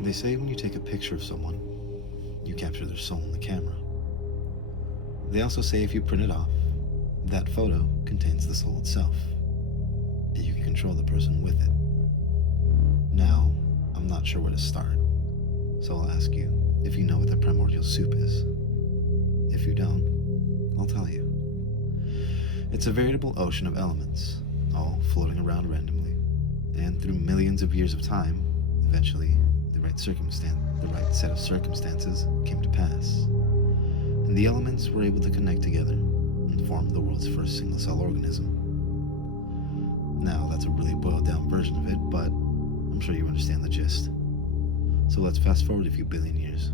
They say when you take a picture of someone, you capture their soul in the camera. They also say if you print it off, that photo contains the soul itself, and you can control the person with it. Now, I'm not sure where to start, so I'll ask you if you know what the primordial soup is. If you don't, I'll tell you. It's a veritable ocean of elements, all floating around randomly, and through millions of years of time, eventually, the right set of circumstances came to pass, and the elements were able to connect together and form the world's first single-cell organism. Now, that's a really boiled-down version of it, but I'm sure you understand the gist. So let's fast forward a few billion years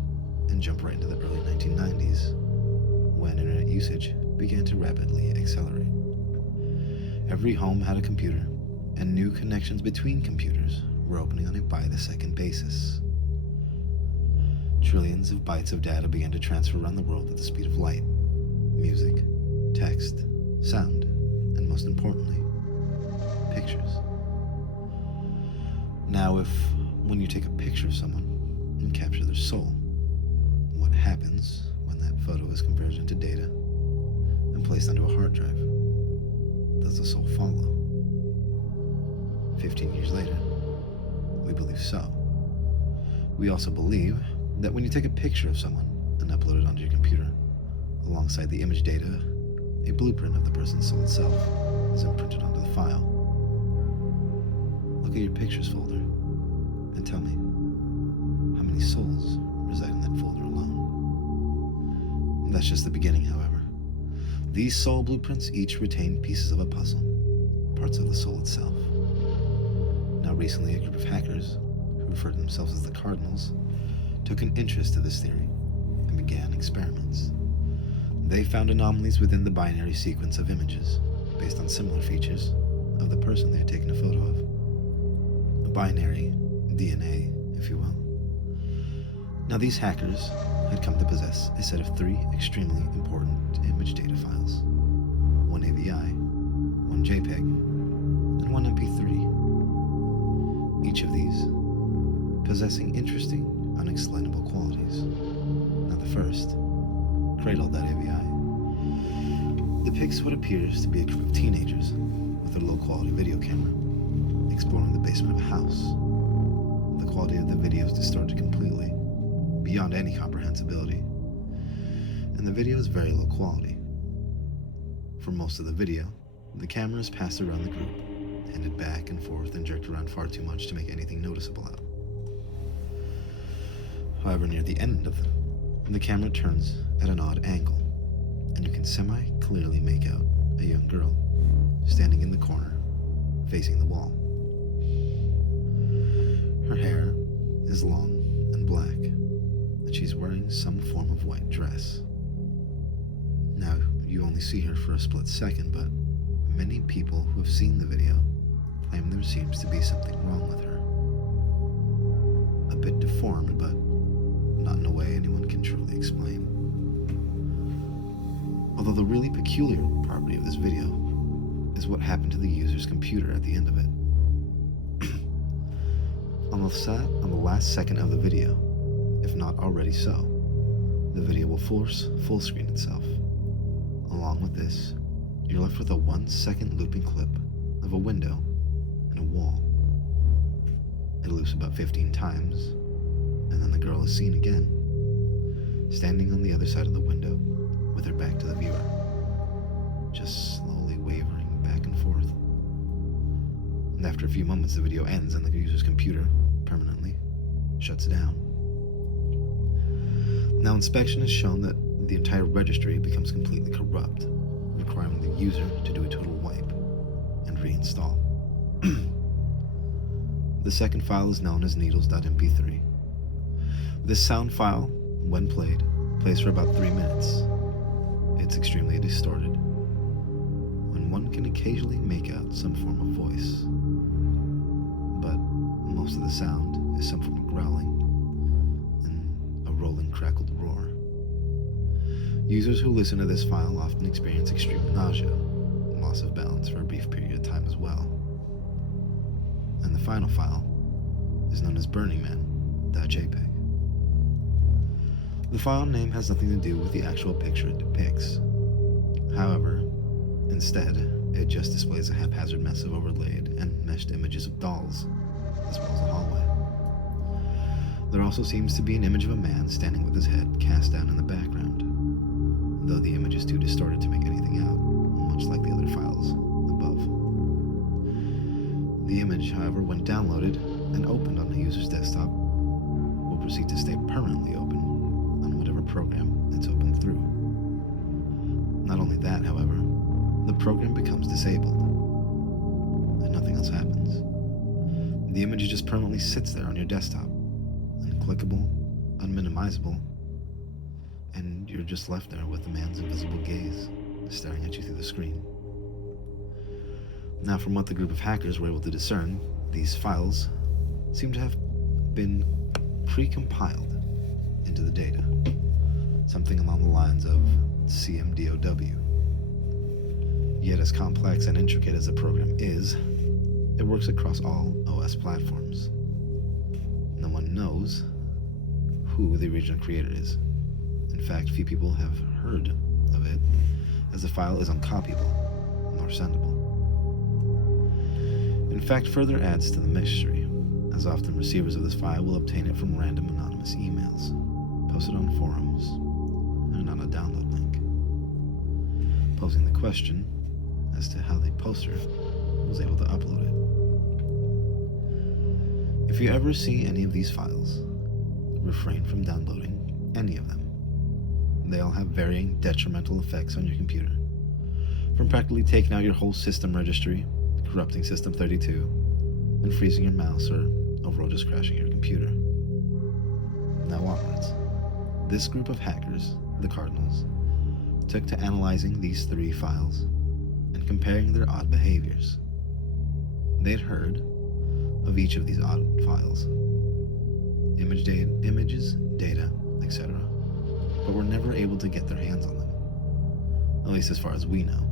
and jump right into the early 1990s, when internet usage began to rapidly accelerate. Every home had a computer, and new connections between computers were opening on a by-the-second basis. Trillions of bytes of data began to transfer around the world at the speed of light. Music, text, sound, and most importantly, pictures. Now, when you take a picture of someone and capture their soul, what happens when that photo is converted into data and placed onto a hard drive? Does the soul follow? 15 years later, we believe so. We also believe that when you take a picture of someone and upload it onto your computer, alongside the image data, a blueprint of the person's soul itself is imprinted onto the file. Look at your pictures folder and tell me how many souls reside in that folder alone. That's just the beginning, however. These soul blueprints each retain pieces of a puzzle, parts of the soul itself. Now, recently, a group of hackers, who refer to themselves as the Cardinals, took an interest to this theory and began experiments. They found anomalies within the binary sequence of images based on similar features of the person they had taken a photo of. A binary DNA, if you will. Now, these hackers had come to possess a set of 3 extremely important image data files. One AVI, one JPEG, and one MP3. Each of these possessing interesting, unexplainable qualities. Now, the first, Cradle.avi, depicts what appears to be a group of teenagers with a low-quality video camera exploring the basement of a house. The quality of the video is distorted completely, beyond any comprehensibility, and the video is very low quality. For most of the video, the camera is passed around the group, handed back and forth and jerked around far too much to make anything noticeable out. However, near the end of the camera turns at an odd angle, and you can semi-clearly make out a young girl standing in the corner, facing the wall. Her hair is long and black, and she's wearing some form of white dress. Now, you only see her for a split second, but many people who have seen the video claim there seems to be something wrong with her. A bit deformed, but not in a way anyone can truly explain. Although the really peculiar property of this video is what happened to the user's computer at the end of it. On the last second of the video, if not already so, the video will force full screen itself. Along with this, you're left with a 1-second looping clip of a window and a wall. It loops about 15 times, and then the girl is seen again, standing on the other side of the window with her back to the viewer, just slowly wavering back and forth. And after a few moments, the video ends and the user's computer permanently shuts down. Now, inspection has shown that the entire registry becomes completely corrupt, requiring the user to do a total wipe and reinstall. The second file is known as needles.mp3. This sound file, when played, plays for about 3 minutes. It's extremely distorted, when one can occasionally make out some form of voice. But most of the sound is some form of growling and a rolling, crackled roar. Users who listen to this file often experience extreme nausea and loss of balance for a brief period of time as well. And the final file is known as Burning Man .jpg. The file name has nothing to do with the actual picture it depicts. However, instead, it just displays a haphazard mess of overlaid and meshed images of dolls, as well as a hallway. There also seems to be an image of a man standing with his head cast down in the background, though the image is too distorted to make anything out, much like the other files above. The image, however, when downloaded and opened on the user's desktop, will proceed to stay permanently open on whatever program it's opened through. Not only that, however, the program becomes disabled, and nothing else happens. The image just permanently sits there on your desktop, unclickable, unminimizable, and you're just left there with the man's invisible gaze staring at you through the screen. Now, from what the group of hackers were able to discern, these files seem to have been pre-compiled into the data, something along the lines of CMDOW. Yet as complex and intricate as the program is, it works across all OS platforms. No one knows who the original creator is. In fact, few people have heard of it, as the file is uncopyable nor sendable. In fact, further adds to the mystery, as often receivers of this file will obtain it from random anonymous emails, posted on forums, and on a download link, posing the question as to how the poster was able to upload it. If you ever see any of these files, refrain from downloading any of them. They all have varying detrimental effects on your computer, from practically taking out your whole system registry, corrupting System 32, and freezing your mouse, or overall just crashing your computer. Now onwards. This group of hackers, the Cardinals, took to analyzing these 3 files and comparing their odd behaviors. They'd heard of each of these odd files, images, data, etc., but were never able to get their hands on them, at least as far as we know,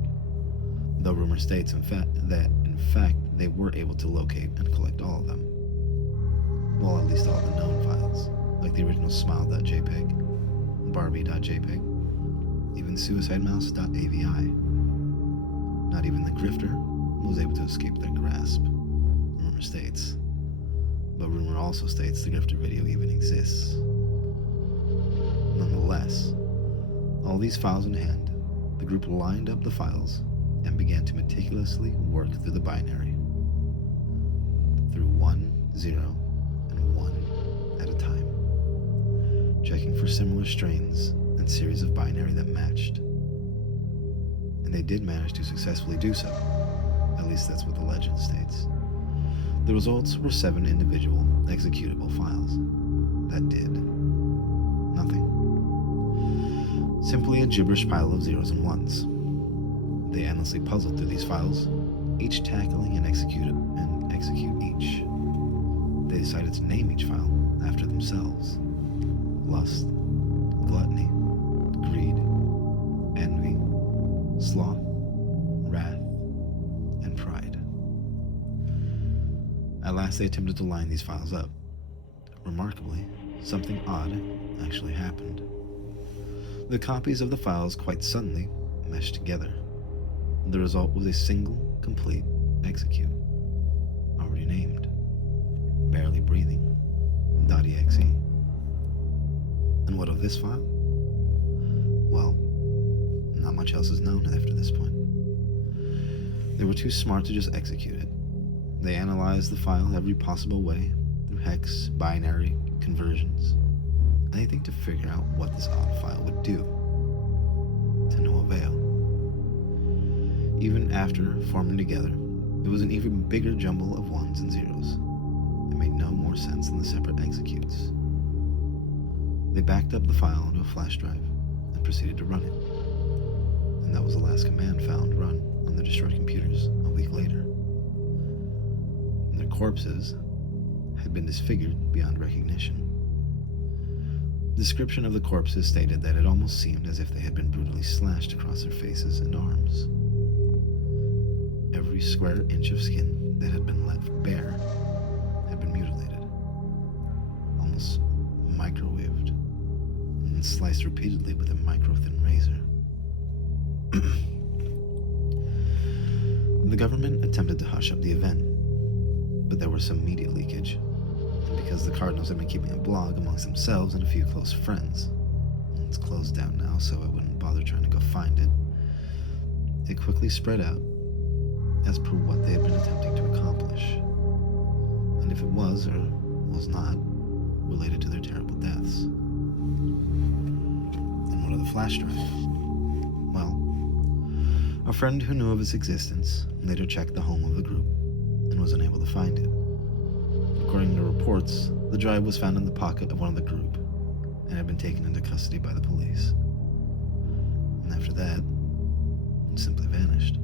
though rumor states that in fact they were able to locate and collect all of them. Well, at least all the known files, like the original Smile.jpg, Barbie.jpg, even SuicideMouse.avi. Not even the grifter was able to escape their grasp, rumor states. But rumor also states the grifter video even exists. Nonetheless, all these files in hand, the group lined up the files and began to meticulously work through the binary, through 1, 0, and 1 at a time, checking for similar strains and series of binary that matched. And they did manage to successfully do so. At least that's what the legend states. The results were 7 individual executable files that did nothing. Simply a gibberish pile of zeros and ones. They endlessly puzzled through these files, each tackling and execute each. They decided to name each file after themselves. Lust, gluttony, greed, envy, sloth, wrath, and pride. At last they attempted to line these files up. Remarkably, something odd actually happened. The copies of the files quite suddenly meshed together. The result was a single, complete execute, already named, barely breathing, .exe. And what of this file? Well, not much else is known after this point. They were too smart to just execute it. They analyzed the file every possible way, through hex, binary, conversions, anything to figure out what this odd file would do, to no avail. Even after forming together, it was an even bigger jumble of ones and zeros. It made no more sense than the separate executes. They backed up the file onto a flash drive and proceeded to run it. And that was the last command found run on the destroyed computers a week later. And their corpses had been disfigured beyond recognition. Description of the corpses stated that it almost seemed as if they had been brutally slashed across their faces and arms. Every square inch of skin that had been left bare had been mutilated, almost sliced repeatedly with a micro-thin razor. The government attempted to hush up the event, but there was some media leakage, and because the Cardinals had been keeping a blog amongst themselves and a few close friends, it's closed down now, so I wouldn't bother trying to go find it, it quickly spread out as per what they had been attempting to accomplish, and if it was, or was not, related to their terrible deaths. And what of the flash drive? Well, a friend who knew of its existence later checked the home of the group and was unable to find it. According to reports, the drive was found in the pocket of one of the group and had been taken into custody by the police. And after that, it simply vanished.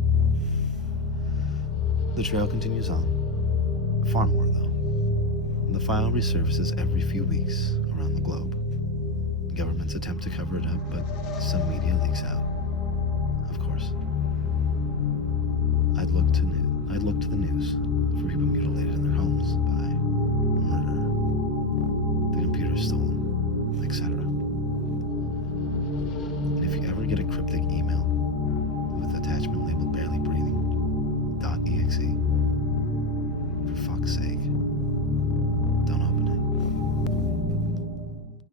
The trail continues on. Far more, though. The file resurfaces every few weeks around the globe. The governments attempt to cover it up, but some media leaks out.